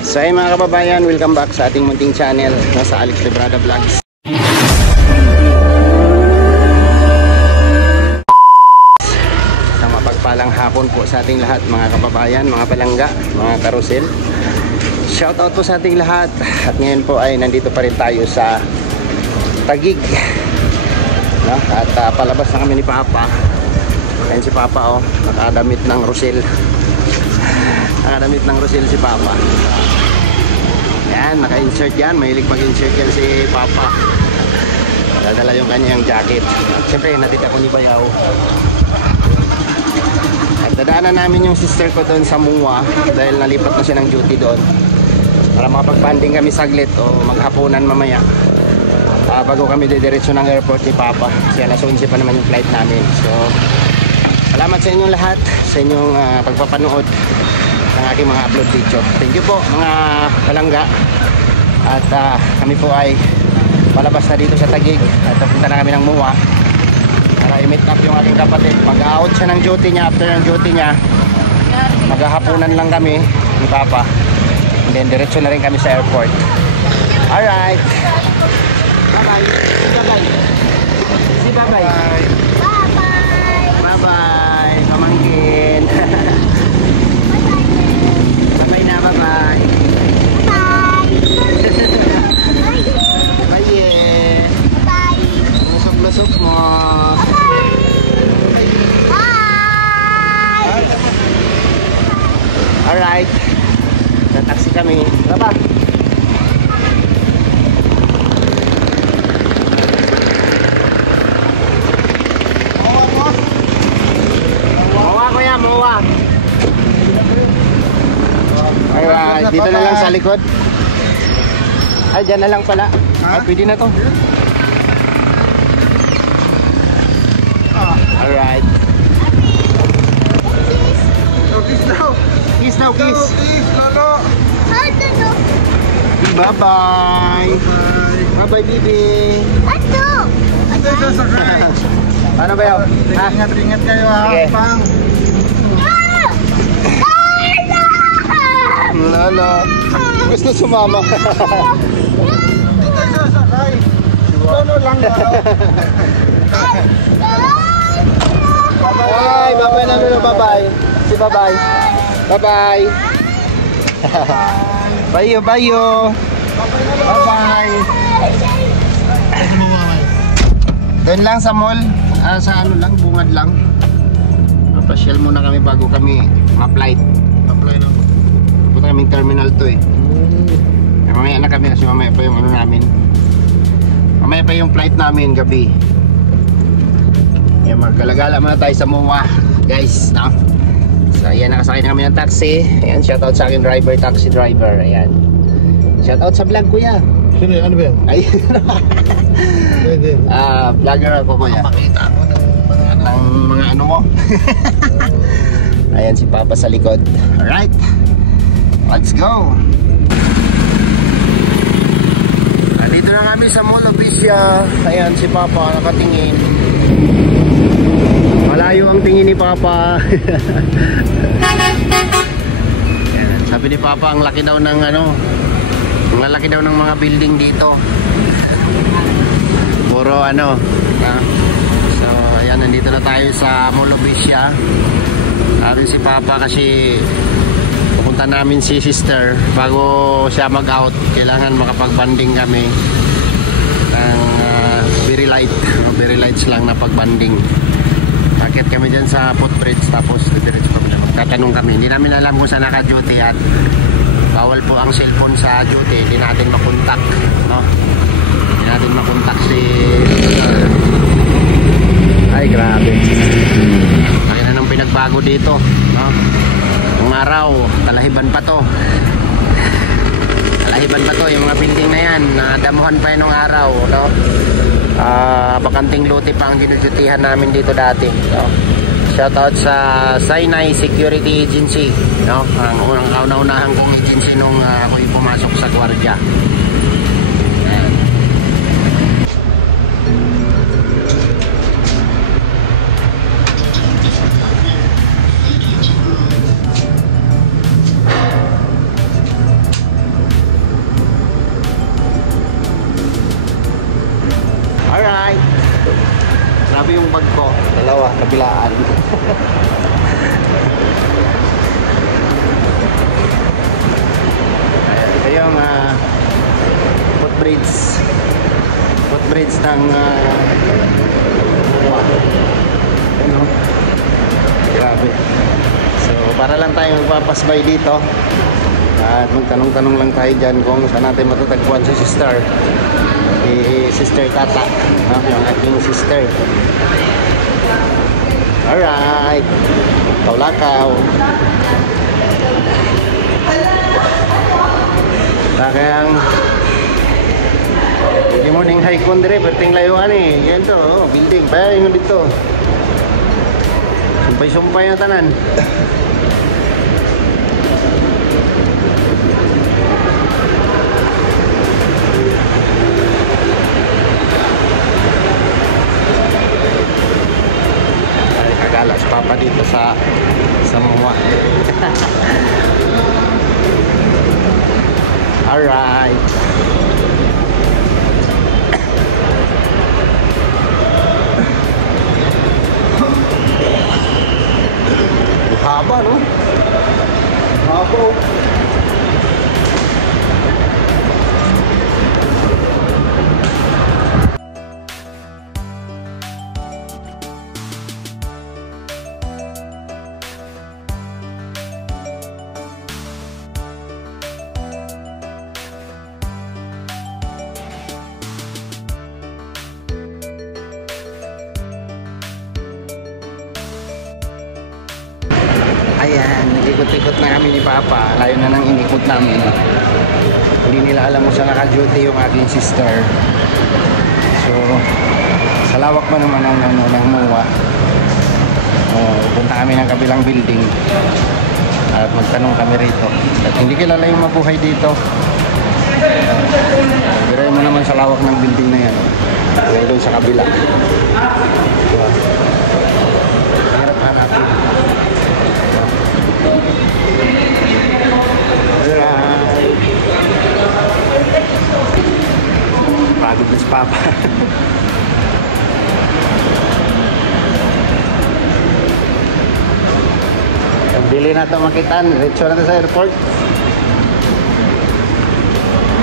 So ay mga kababayan, welcome back sa ating munting channel sa Alex Librada Vlogs. Isang mapagpalang hapon po sa ating lahat mga kababayan, mga palangga, mga karusel. Shoutout po sa ating lahat. At ngayon po ay nandito pa rin tayo sa Taguig, no? At palabas na kami ni Papa. Ayan si Papa, oh, nakadamit ng Rosel. Nakadamit ng Rosel si Papa. Yan, naka-insert yan. Mahilig mag-insert yan si Papa. Dadala yung kanyang jacket. Siyempre, natita ko ni Bayaw. At dadaanan namin yung sister ko doon sa Mungwa dahil nalipat na siya ng duty doon. Para makapag-banding kami saglit o maghapunan mamaya. Bago kami didiretso ng airport ni Papa. Kasi alas 11 pa naman yung flight namin. So, salamat sa inyong lahat sa inyong pagpapanood ng aking mga upload video. Thank you po mga palangga. At kami po ay palabas na dito sa Taguig at papunta na kami ng Muwa para i-meet up yung aking kapatid. Mag-out siya ng duty niya. After ng duty niya, maghahapunan lang kami ni Papa and then diretso na rin kami sa airport. Alright, bye bye. Bye bye. Bye bye pamangkin. Bye na, bye bye. Lusok mo. Bye. Alright. Taxi kami. Baba. Mawa kuya, mawa. Alright, dito na lang sa likod. Ay, dyan na lang pala. Ay, pwede na to. Alright. Kiss now. Kiss now, kiss. Kiss, Lolo. Bye-bye. Bye-bye, baby. Ito sakay. Paano ba yun? Ingat-ingat kayo ha. Sige. Pang. Lolo. Gusto sumama. Ito sakay. Lolo lang ha. Bye, bye-bye na Lolo, bye-bye. Si bye-bye. Bye-bye. Bye-yo, bye-yo. Bye-bye. Doon lang sa mall, sa ano lang, bungad lang. Papasyal muna kami bago kami ma-flight. Apply na mo. Punta kaming terminal 2 eh. Mamaya na kami kasi mamaya pa yung ano namin. Mamaya pa yung flight namin gabi. Ayan, maggalagala muna tayo sa Muwa, guys, no? So ayan, nakasakay na kami ng taxi. Ayan, shoutout sa akin driver, taxi driver. Ayan, shoutout sa vlog kuya. Sino ano ba yan? Ay, Pwede. vlogger ako kuya. Pakita mo Ng mga ano mo. Ayan si Papa sa likod. Alright, let's go. Dito na kami sa Mall of Asia. Ayan si Papa nakatingin. Malayo ang tingin ni Papa. Ayan, sabi ni Papa ang laki daw ng ano, ang lalaki daw ng mga building dito. Puro ano, so ayan, nandito na tayo sa Mall of Asia. Sabi si Papa kasi pupunta namin si sister bago siya mag-out. Kailangan makapag-banding kami ng very lights lang na pag-banding. Akit kami dyan sa footbridge tapos diretso kami. Magtatanong kami. Hindi namin alam kung saan naka-duty at bawal po ang cellphone sa duty. Hindi natin makontak, no? Hindi natin makontak si ay grabe. Kaya na nang pinagbago dito, no? Ang araw, talahiban pa to. Talahiban pa to, yung mga building na yan, nadamuhan pa yun ng araw, no? Bakanting lote pa ang dinudutihan namin dito dati, no? Shoutout sa Sinai Security Agency, no? Ang kauna-unahan kong agency nung ako'y pumasok sa gwardiya. yung bag ko. Dalawa, kabilaan. Ito yung footbridge. Footbridge ng ano? Grabe. So, para lang tayo magpapasbay dito. At magtanong-tanong lang tayo dyan kung saan natin matatagpuan si Sister. Sister Tata. Yung aking sister. Alright. Kaulakaw. Kaya hindi mo ning high con dire, perting layuan eh. Yan to, building. Kaya yung dito. Sumpay-sumpay na tanan. Ay, kagala si Papa dito sa Mumwa. Alright. Haba, no? Haba. Ayan, nag-ikot-ikot na kami ni Papa. Layo na nang inikot namin. Hindi nila alam mo sa naka-duty yung aking sister. So, sa lawak pa naman ng Muwa. Punta kami ng kabilang building. At magtanong kami rito. At hindi kilala yung mabuhay dito. Biray mo naman sa lawak ng building na yan. Kaya doon sa kabila. Harap-harap. Pagod na si Papa. Bili na ito makitaan. Retso na ito sa airport.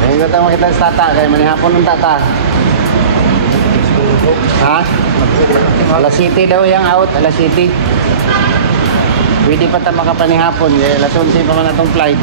Ngayon ko ito makitaan sa Tata. Kaya manihapon ng Tata. Ha? Alas City daw yung out. Alas City. Pwede pa ito makapanihapon. Kaya alas 11 pa man itong flight.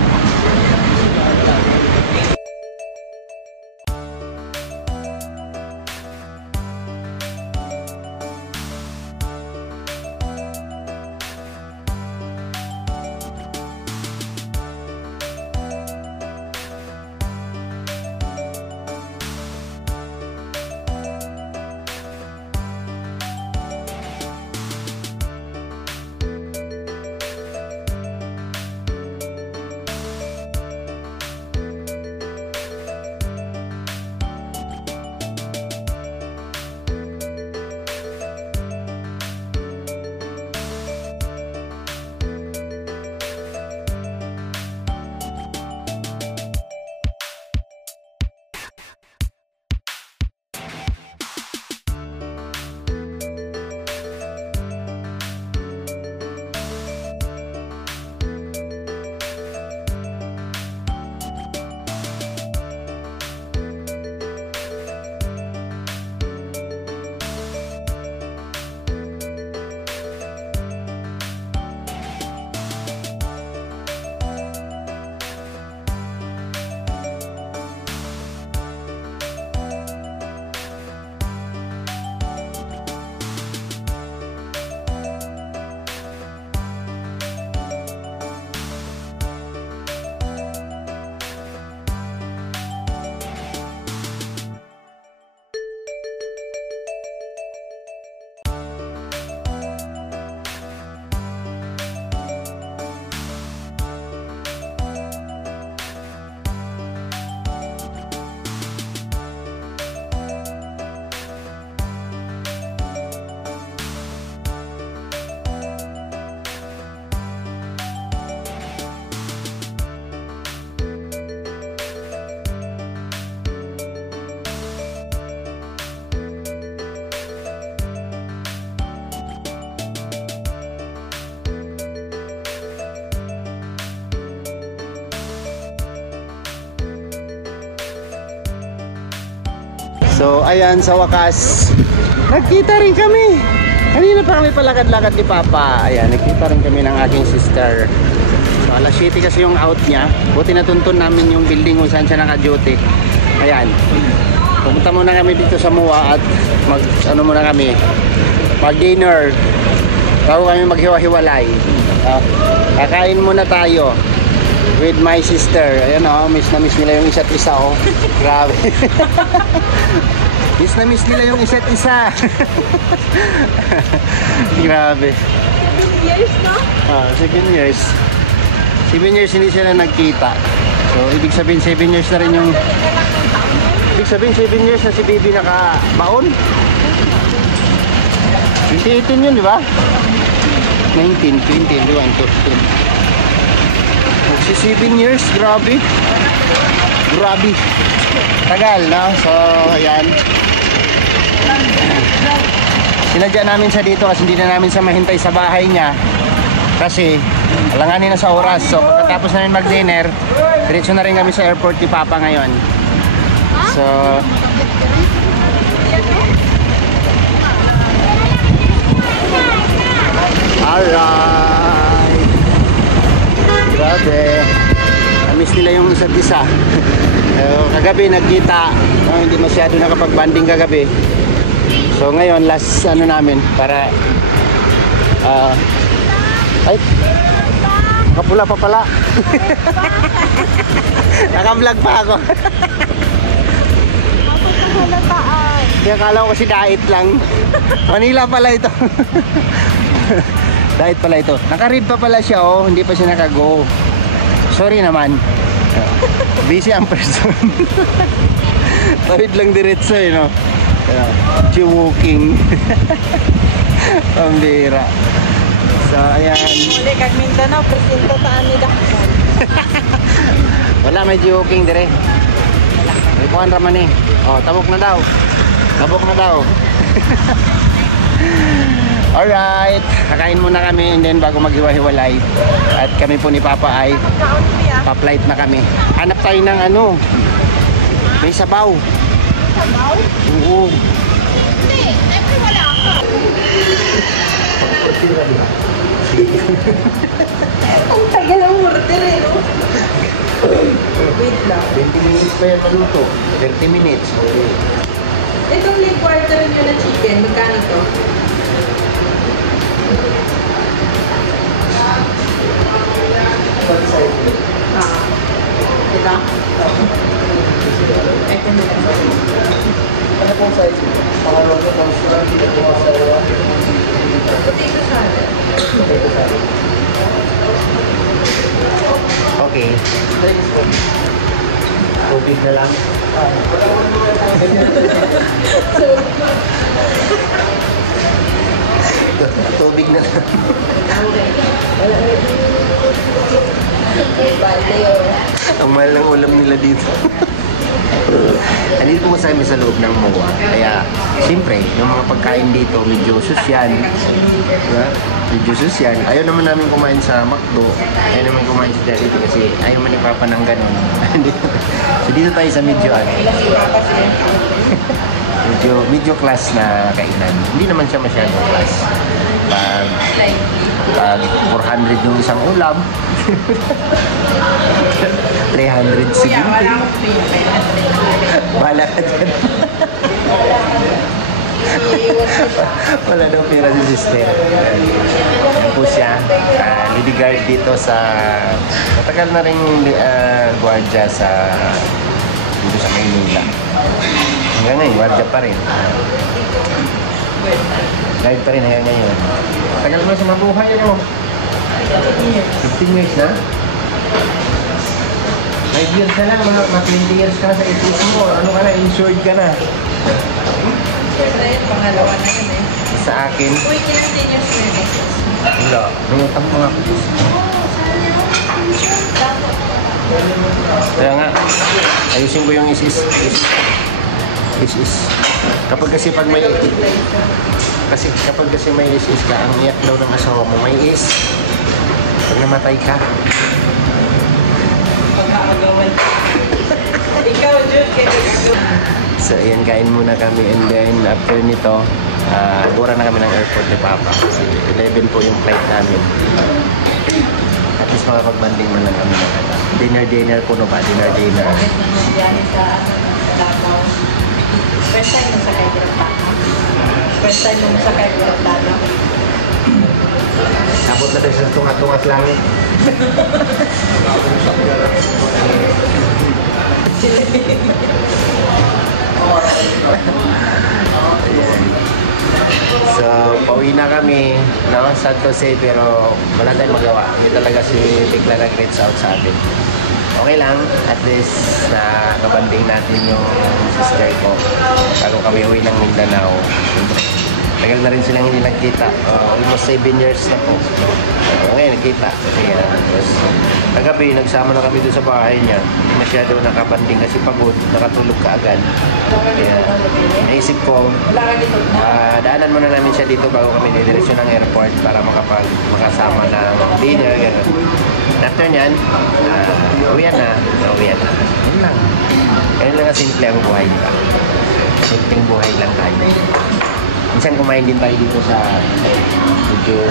So ayan, sa wakas nagkita rin kami. Kanina pa kami palakad-lakad ni Papa. Ayan, nagkita rin kami ng aking sister. So alas 7 kasi yung out niya. Buti natuntun namin yung building kung saan siya naka-duty. Ayan, pumunta muna kami dito sa MUA at muna kami, mag dinner bago kami maghiwa-hiwalay. Kakain muna tayo with my sister. Ayan o, miss na miss nila yung isa't isa o. Grabe. Miss na miss nila yung isa't isa. Grabe. 7 years na? 7 years. 7 years hindi sila nagkita. So ibig sabihin 7 years na rin yung, ibig sabihin 7 years na si Bibi nakabaon. 2018 yun, di ba? 19, 20, 21, 22. Magsi 7 years, grabe. Grabe. Tagal, no? So, ayan. Sinadya namin siya dito kasi hindi na namin siya mahintay sa bahay niya. Kasi, alanganin na sa oras. So, pagkatapos namin mag-dinner, diretso na rin kami sa airport ni Papa ngayon. So, alright. Grabe. Namiss nila yung isa't isa. Kagabi nagkita. Hindi masyado nakapag-banding kagabi. So ngayon last namin para ay nakapula pa pala. Naka-vlog pa ako. Kaya akala ko kasi diet lang. Manila pala ito. Diet pala ito. Naka-read pa pala siya oh, hindi pa siya naka-go. Sorry naman. Busy ang person. Tawid lang diretso eh no. Walking. Pambira. So ayan. Muli kag Mindanao, presento taan ni Daksan. Wala, may walking dire. May puan raman eh. Oh, tabok na daw. Tabok na daw. Alright, kakain muna kami and then bago maghiwa-hiwalay. At kami po ni Papa ay pa-flight na kami. Hanap tayo ng ano, may sabaw. Sabaw? Oo. Hindi, never wala ako. Ang tagal ang order eh, no? Wait lang. 20 minutes pa yan maluto. 30 minutes. Itong leg quarter nyo na chicken, magkano to? Ito? Ito nila. Ano pong size? Pangalawa ko, pang-strand, dito po sa Potato salad. Okay. Tubig na lang. Tubig na lang. Ang mahal ng ulam nila dito. Nandito po kami sa loob ng MUA. Kaya, siyempre, yung mga pagkain dito, medyo sosyal. Diba? Medyo sosyal. Ayaw naman namin kumain sa McDo. Ayaw naman kumain sa Jollibee kasi ayaw man ni Papa ng ganun. So, dito tayo sa medyo medyo class na kainan. Hindi naman siya masyadong class. Pag 400 yung isang ulam, 300 sige. Bahala ka dyan. Wala daw pera si sister. Yan po siya. Lady guard dito sa matagal na rin guardia dito sa Maynila. Hanggang ngayon, guardia pa rin. Guard pa rin hanggang ngayon. Matagal mo sa mabuhay ano? 15 years na? 5 years na lang, mga 20 years ka na sa itis mo. Ano ka na, insured ka na. Siyempre, pangalawa na yun eh. Sa akin, Uy, kailan din yung services? wala. Nangutang ko nga. Kaya nga, ayusin ko yung isis. Kapag kasi may isis ka, ang iyak daw ng asawa mo, may is. Pag namatay ka. Pagkakagawan. Ikaw, Jude, kaya gagawin. So, ayan, kain muna kami. And then, after nito, gura na kami ng airport ni Papa. Kasi 11 po yung flight namin. At least makapag-banding man lang kami. Dinner po no ba? Dinner. Nandiyan sa Davao. First time mo sakay Pirata. First time mo sakay Pirata. Abot na tayo sa tungat-tungat lang. So, pauwi na kami, no? Sad to say, pero wala tayong magawa. Hindi talaga si bigla nag-reach out sa atin. Okay lang, at least nakabanding natin yung sister ko bago kami uwi ng Mindanao. Tagal na rin silang hindi nagkita. Almost 7 years na po. Ngayon, nagkita. Kaya, tapos, kagabi, nagsama na kami doon sa bahay niya. Masyado nakabanding kasi pagod, nakatulog ka agad. Kaya, naisip ko, daanan muna namin siya dito bago kami nidiretso ng airport para makasama ng dinner. Ganun. After nyan, uwian na. Yun lang. Ganun lang simple ang buhay, diba? Simpleng buhay lang tayo. Minsan kumain din tayo dito sa medyo...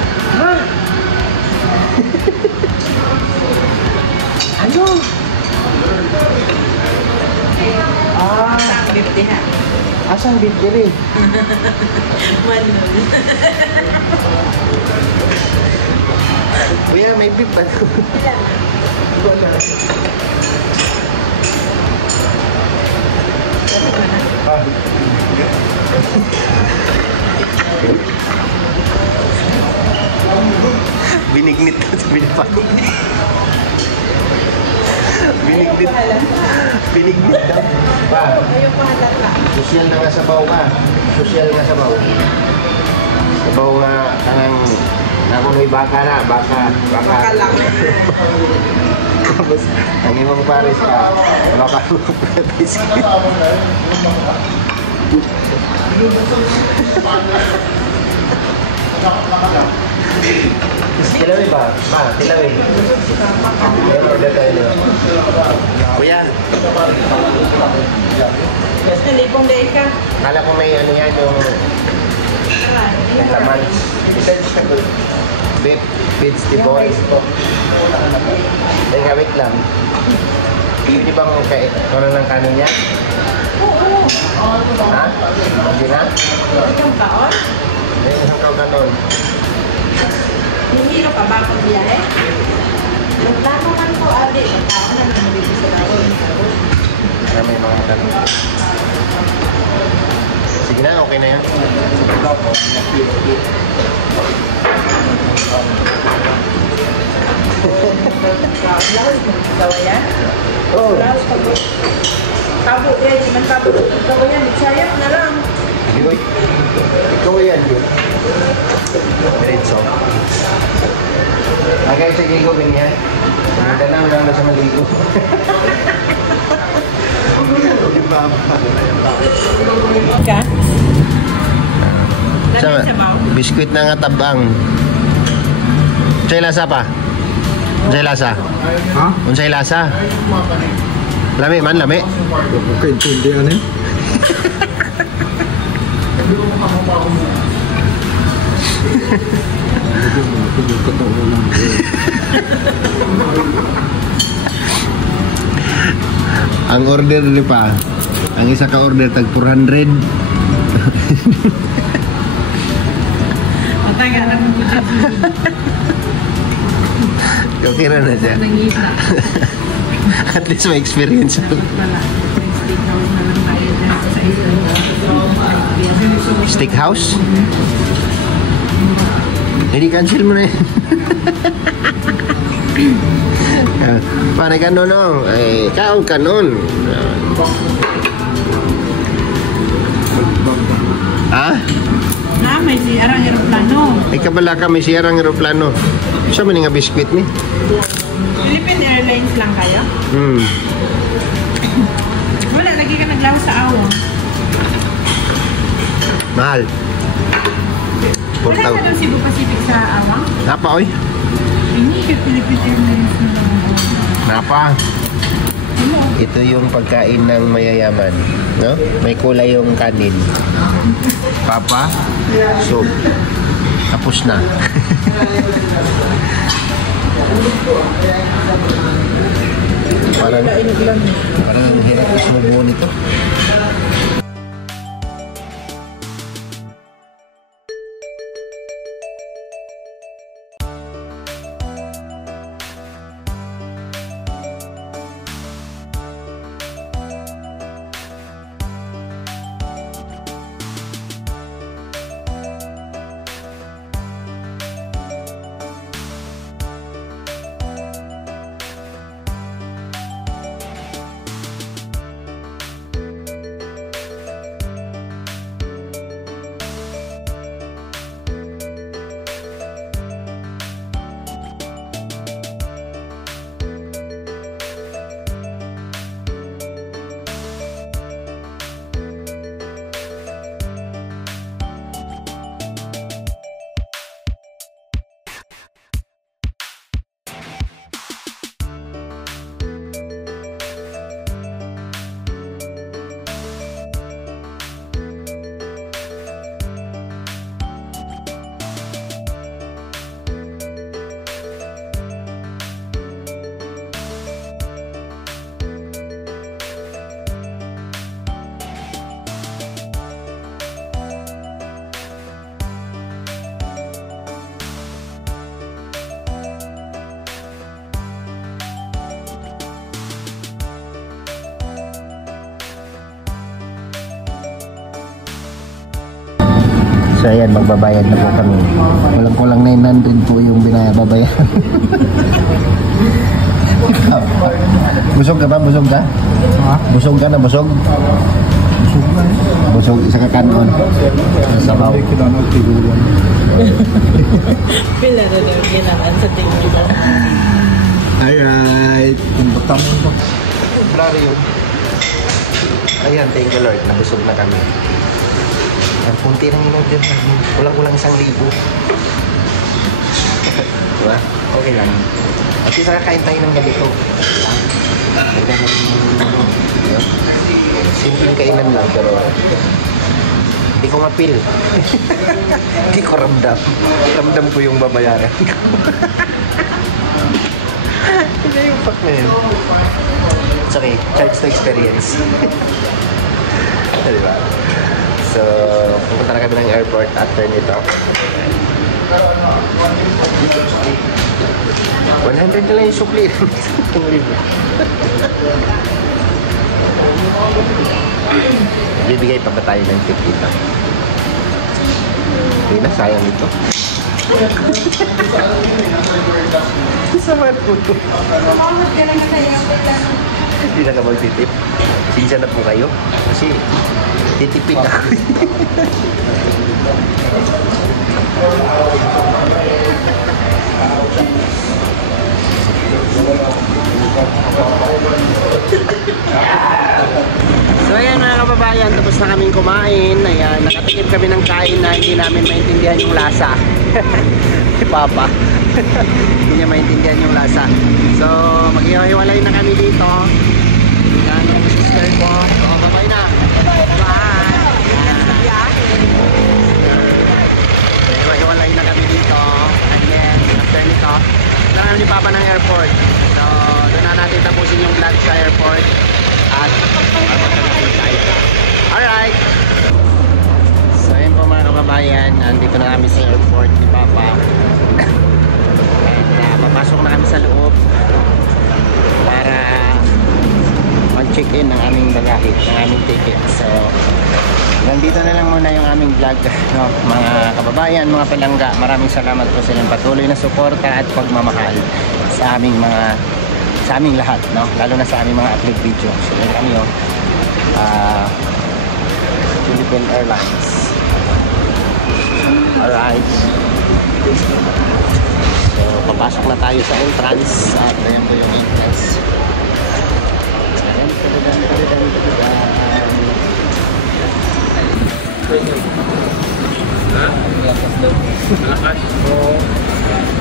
Ano? Asang 50 ha? Asang bitbiri? Manon. Kuya, may beef ba? Binignit na sa binapako. Binignit daw. Pa, Ayaw pa halata. social na nga sabaw ka. Social nga sabaw. Sabaw nga kanang nakunoy baka na. Baka lang. Tapos, ang imong pares ka, baka biscuit. Tilawin ba? Tilawin. Ayan, order tayo na. Kuya, Basta libong day ka. kala ko may ano yan yung laman. Beef, vegetables. Teka, wait lang. Pwede bang ano ng kanin niya? Oo. Ha? Hindi na? Isang kaon? May isang kanon. Hindi ka pa ba kung biyahe? Nagplano man ko, adi. Tao na naman dito sa kaon. May mga kanon. Sige na, okay na yan. Laos mo, gawa yan? Oh. Laos pag tabo yan, di man tabo. Gawa yan, sayap na lang. Uy, ikaw yan, yun. Diretso. Okay, sige ko, ganyan. Magandang lang na sa maligo. Diba? Ka? Sa biskuit na nga tabang. Unsay lasa pa? Unsay lasa? Ha? Unsay lasa? Lami man, lami. Okay, hindi ano yun? Ang order ni pa, ang isa ka order tag 400. Mataga na mo ko Okay na na siya. At least may experience. Steakhouse? Hindi cancel mo na yan. Paano kanon no? Eh, kaon kanon. Ha? Na, may siyarang aeroplano. Ay kabala ka, may siyarang aeroplano. Sa man nga biskwit ni? Philippine Airlines lang kayo? Wala, lagi ka naglaw sa awong. Mahal. Wala ka daw Cebu Pacific sa awang? Napa, oy? Hindi ka Philippine Airlines na lang. Napa? Ano? Ito yung pagkain ng mayayaman, no? May kulay yung kanin. Papa, soup. Tapos na. parang hirap isumubo nito. So ayan, magbabayad na po kami. Kulang-kulang 900 po yung binababayaran. Busog ka ba? Busog ka? Ha? Busog ka na? Busog? Busog na. Busog, isa ka kanon. Sabaw. Pila na daw ginaman sa tingin. Alright. Kumbutang mo. Blurry yun. Ayan, thank you Lord. Nabusog na kami. Ang punti ng inog dyan. Kulang-kulang 1,000. Diba? Okay lang. At isa kakain tayo ng ganito. Simpleng kainan lang pero hindi ko mapil. Hindi ko ramdam. Ramdam ko yung babayaran ko. Hindi yung fuck na yun. It's okay. Charge to experience. Diba? So, pupunta na kami ng airport after nito. 100 na lang yung supli. Bibigay pa ba tayo ng tip dito? Hindi na, sayang ito. Sama po ito. Hindi na ka magtitip. Sinsya na po kayo. Kasi titipid na. So ayan mga kababayan, tapos na kaming kumain. Ayan, nakatikim kami ng kain na hindi namin maintindihan yung lasa. Si Papa. Hindi niya maintindihan yung lasa. So maghihiwalay na kami dito. Yan ang sister ko. So babay na. Bye. Maghiwalay na kami dito. And then after nito, lang kami ni Papa ng airport. So doon na natin tapusin yung vlog sa airport. At alright. So ayun po mga kababayan, andito na kami sa airport ni Papa. And papasok na kami sa loob para mag-check-in ng aming bagahe, ng aming ticket. So nandito na lang muna yung aming vlog, no, mga kababayan, mga palangga. Maraming salamat po sa inyong patuloy na suporta at pagmamahal sa aming lahat, no? Lalo na sa aming mga upload video. So yun kami yung Philippine Airlines. Alright. So papasok na tayo sa entrance at ayan po yung entrance. Malakas. Oo.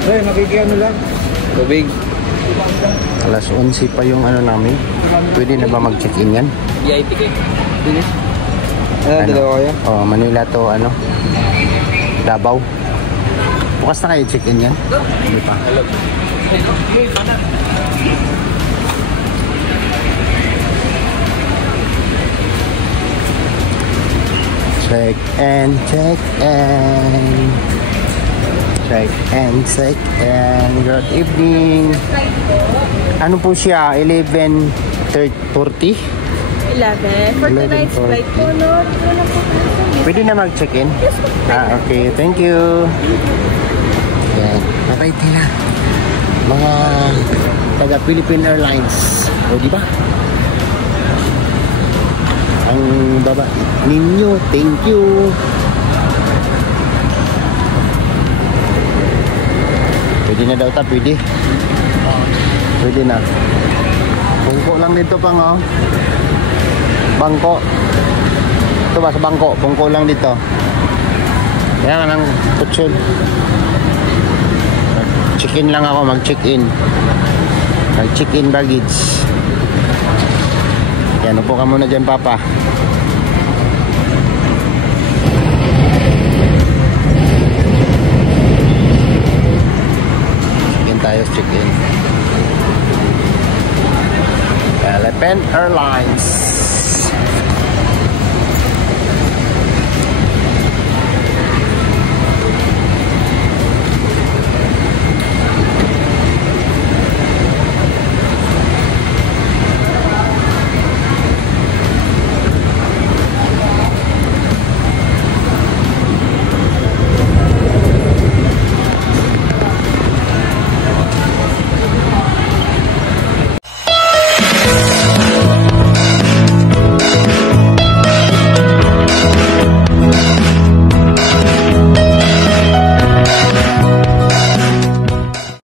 Ay, makikiyano lang. Tubig. Alas 11 pa yung ano namin. Pwede na ba mag-check-in yan? VIP ko eh. Bilis. Dalawa kayo? Oh, Manila to ano? Davao. Bukas na kayo check-in yan? Hindi pa. Check-in, check-in. Check-in, check-in. Good evening. Ano po siya? 11:40? 11. For tonight's 11:40. flight po, no? Dito na po tayo. Pwede na mag-check-in? Yes, po. Okay. Thank you. Yan. Mabait nila. Mga taga Philippine Airlines. O, di ba? Ang baba ninyo. Thank you. Pwede na daw ta, pwede. Pwede na. Bangko lang dito pang oh. Bangko. Ito ba sa bangko? Bangko lang dito. Kaya nga ng kutsyon. Check-in lang ako, mag-check-in. Mag-check-in baggage. Yan, upo ka muna dyan, Papa. Check-in tayo, check-in. Philippine Airlines.